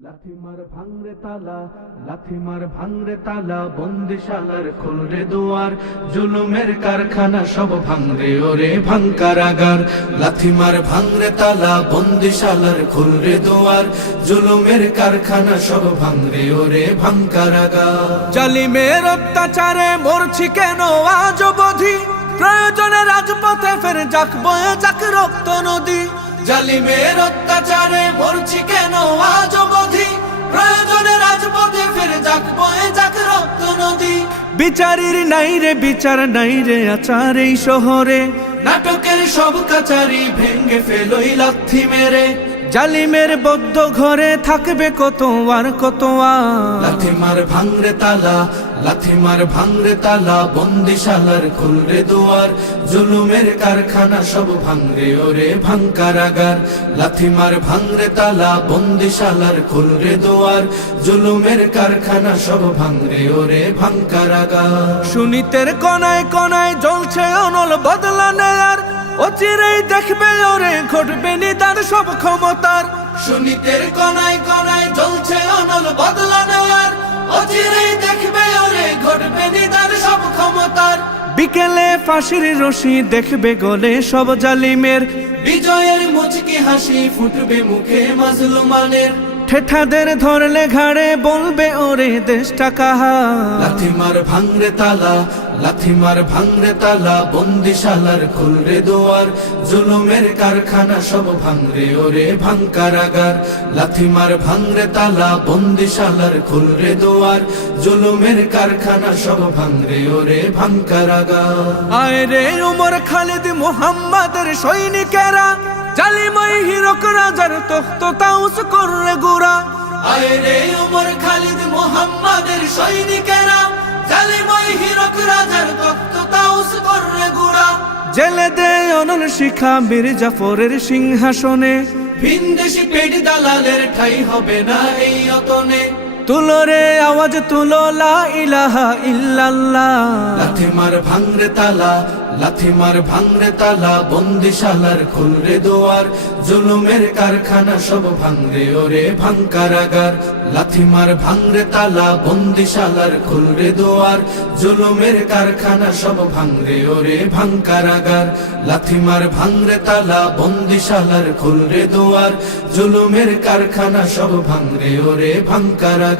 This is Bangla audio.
লাথিমার ভাঙরে তালা, লাথিমার ভাঙরে তালা, বন্দিশালার খুলরে দুয়ার, জুলুমের কারখানা সব ভাঙরে ওরে ভাঙকারাগার। লাথিমার ভাঙরে তালা, বন্দিশালার খুলরে দুয়ার, জুলুমের কারখানা সব ভাঙরে ওরে ভাঙকারাগার। জালিমের অত্যাচারে মরছি কেন আজ অবধি, প্রয়োজনে রাজপথে ফের যাক বয়ে যাক রক্ত নদী। জালিমের অত্যাচারে মরছি কেন আজ অবধি, প্রয়োজনে রাজপথে ফের যাক বয়ে যাক রক্ত নদী। বিচারের নাই রে বিচার নাই রে আচার এই শহরে, নাটকের সব কাচারি ভেঙ্গে ফেলোই লাথি মেরে। জালিমের বদ্ধ ঘরে থাকবে কত আর কত আর। লাথিমার ভাঙরে তালা, লাথিমার ভাঙরে তালা, বন্দিশালার খুলরে দুয়ার, জুলুমের কারখানা সব ভাঙরে ওরে ভাঙকারাগার। লাথিমার ভাঙরে তালা, বন্দিশালার খুলরে দুয়ার, জুলুমের কারখানা সব ভাঙরে ওরে ভাঙকারাগার। সুনীতের কনায় কনায় জ্বলছে অনল বদলা নেয়ার, অচিরেই দেখবে ওরে ঘটবে নিদান সব ক্ষমতার। সুনীতের কনায় কনায় জ্বলছে অনল বদলা নেওয়ার, অচিরেই দেখবে ওরে ঘটবে নিদান সব ক্ষমতার। বিকেলে ফাঁসির রশি দেখবে গলে সব জালিমের, বিজয়ের মুচকি হাসি ফুটবে মুখে মাজলুমানের। ঠেঠাদের ধরলে ঘাড়ে বলবে ওরে দেশটা কাহার। লাথিমার ভাঙরে তালা, লাথিমার ভাঙরে তালা, বন্দিশালার খুলরে দুয়ার, জুলুমের কারখানা সব ভাঙরে ওরে ভাঙকারাগার। লাথিমার ভাঙরে তালা, বন্দিশালার খুলরে দুয়ার, জুলুমের কারখানা সব ভাঙরে ওরে ভাঙকারাগার। আয় রে উমর খালিদ মুহাম্মাদের সৈনিকেরা, জালিমাই হিরক রাজার তখ্ত তাউস কররে গুরা। আয় রে উমর খালিদ মুহাম্মাদের সৈনিকেরা, জালিমাই হিরক রাজার তখ্ত তাউস কররে গুরা। জেলে দে অনল শিখা বীর জাফরের সিংহাসনে, ভিনদেশি পেট দালালের ঠাই হবে না এই অতনে। তুলো রে আওয়াজ তুলো লা ইলাহা ইল্লাল্লাহ। লাথিমার ভাঙরে তালা, লাথিমার ভাঙরে তালা, বন্দিশালার খুলরে দুয়ার, জুলুমের কারখানা সব ভাঙরে ওরে ভাঙকারাগার। লাথিমার ভাঙরে তালা, বন্দিশালার খুলরে দুয়ার, জুলুমের কারখানা সব ভাঙরে ওরে ভাঙকারাগার। লাথিমার ভাঙরে তালা, বন্দিশালার খুলরে দুয়ার, জুলুমের কারখানা সব ভাঙরে ওরে ভাঙকারাগার।